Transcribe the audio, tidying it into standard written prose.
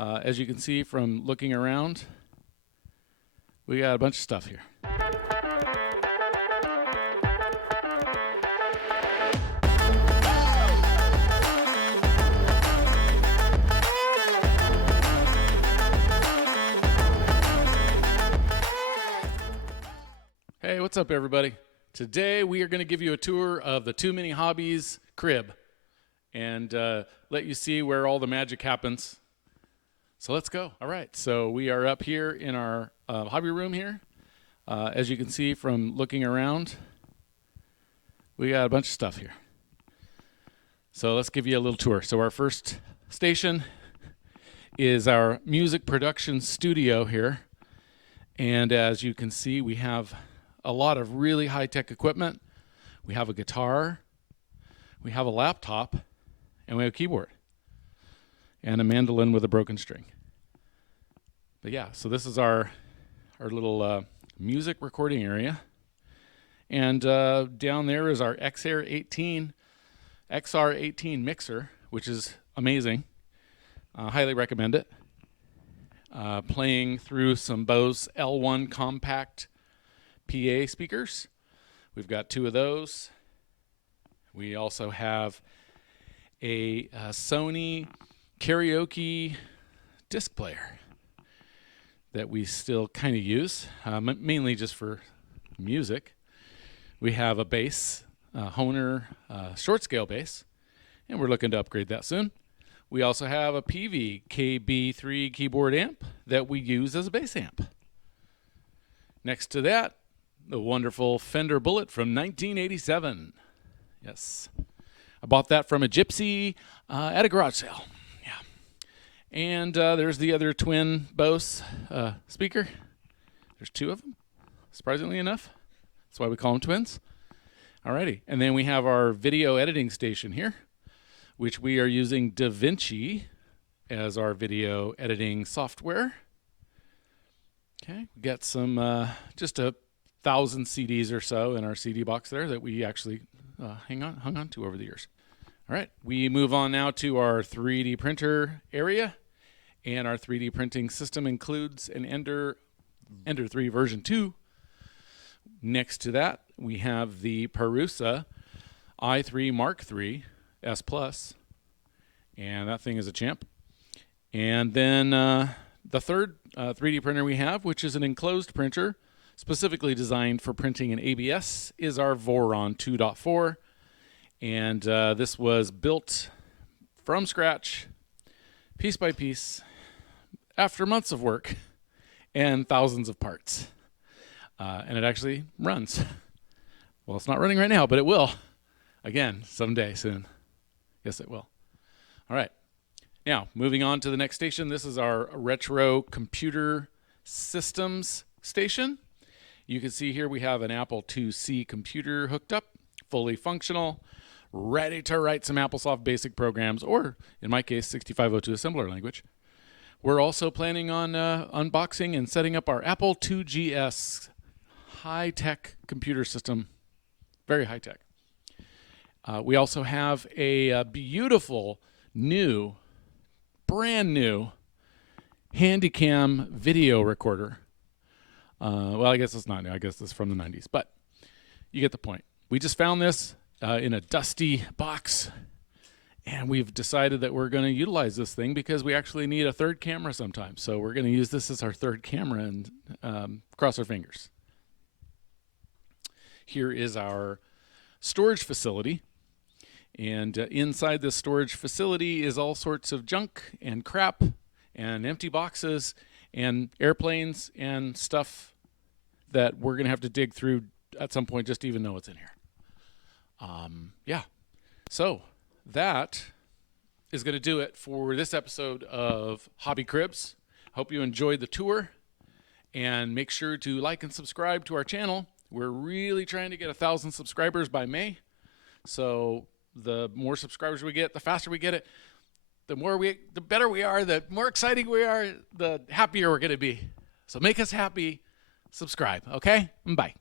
As you can see from looking around, we got a bunch of stuff here. Hey, what's up everybody? Today we are going to give you a tour of the 2ManyHobbies crib and let you see where all the magic happens. So let's go. All right, so we are up here in our hobby room here. As you can see from looking around, we got a bunch of stuff here. So let's give you a little tour. So our first station is our music production studio here. And as you can see, we have a lot of really high-tech equipment. We have a guitar, we have a laptop, and we have a keyboard and a mandolin with a broken string. But yeah, so this is our little music recording area. And down there is our XR18 mixer, which is amazing. Highly recommend it. Playing through some Bose L1 compact PA speakers. We've got 2 of those. We also have a Sony karaoke disc player that we still kind of use, mainly just for music. We have a bass, Hohner short scale bass, and we're looking to upgrade that soon. We also have a PV KB3 keyboard amp that we use as a bass amp. Next to that, the wonderful Fender Bullet from 1987. Yes. I bought that from a gypsy at a garage sale. Yeah. And there's the other twin Bose speaker. There's 2 of them, surprisingly enough. That's why we call them twins. Alrighty. And then we have our video editing station here, which we are using DaVinci as our video editing software. Okay. We got some, just a 1,000 CDs or so in our CD box there that we actually hung on to over the years. All right, we move on now to our 3D printer area, and our 3D printing system includes an Ender 3 version 2. Next to that, we have the Prusa i3 Mark III S Plus, and that thing is a champ. And then the third 3D printer we have, which is an enclosed printer, specifically designed for printing in ABS, is our Voron 2.4. And this was built from scratch, piece by piece, after months of work and thousands of parts. And it actually runs. Well, it's not running right now, but it will. Again, someday, soon. Yes, it will. All right. Now, moving on to the next station. This is our retro computer systems station. You can see here we have an Apple IIc computer hooked up, fully functional, ready to write some AppleSoft basic programs, or in my case, 6502 assembler language. We're also planning on unboxing and setting up our Apple IIgs high-tech computer system, very high-tech. We also have a beautiful new, brand new Handycam video recorder. Well, I guess it's not new. I guess it's from the 90s, but you get the point. We just found this in a dusty box, and we've decided that we're going to utilize this thing because we actually need a third camera sometimes. So we're going to use this as our third camera and cross our fingers. Here is our storage facility, and inside this storage facility is all sorts of junk and crap and empty boxes and airplanes and stuff that we're going to have to dig through at some point just to even know what's in here. Yeah. So that is going to do it for this episode of Hobby Cribs. Hope you enjoyed the tour, and make sure to like and subscribe to our channel. We're really trying to get 1,000 subscribers by May. So the more subscribers we get, the faster we get it. The better we are, the more exciting we are, the happier we're going to be. So make us happy. Subscribe, okay? Bye.